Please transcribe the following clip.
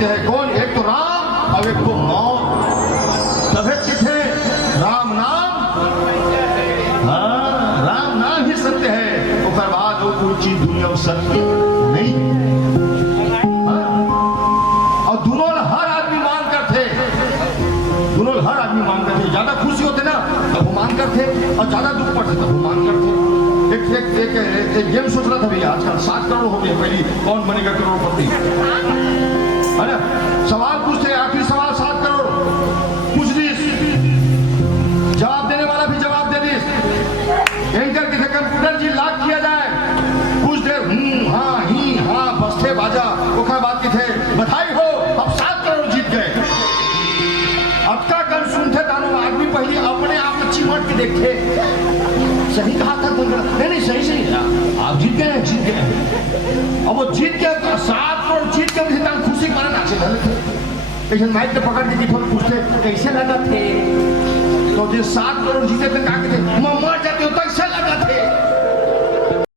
सत्य है। कौन? एक तो राम और एक तो मौत। सभे थे राम नाम, हाँ राम नाम ही सत्य है। उसके बाद वो कोई चीज दुनिया में सत्य नहीं है। और दोनों हर आदमी मान कर थे, दोनों हर आदमी मान कर थे। ज्यादा खुशी होते ना तब वो मान कर थे, और ज्यादा दुख पड़ते तब वो मान कर थे। एक गेम सोच रहा था भैया, आजकल 7 करोड़ हो गए, पहली कौन बनेगा करोड़पति, है ना? सवाल पूछते, आखिरी सवाल 7 करोड़ पूछ दी, जवाब देने वाला भी जवाब दे दी। एंकर के कंप्यूटर जी लॉक किया जाए, कुछ देर हाँ ही हाँ बस्ते बाजा ओखर बात की थे, बधाई हो अब 7 करोड़ जीत गए। अब का कल सुनते तानो आदमी पहले अपने आप में चिमट के देखते, सही कहा था तुम, नहीं सही आप जीत गए, जीत गए। अब वो जीत के 7 करोड़ जीत के मुझे खुशी मारे नाचे थे। लेकिन माइक पे पकड़ के पूछते कैसे लगा थे, तो जो 7 करोड़ जीते थे कहा थे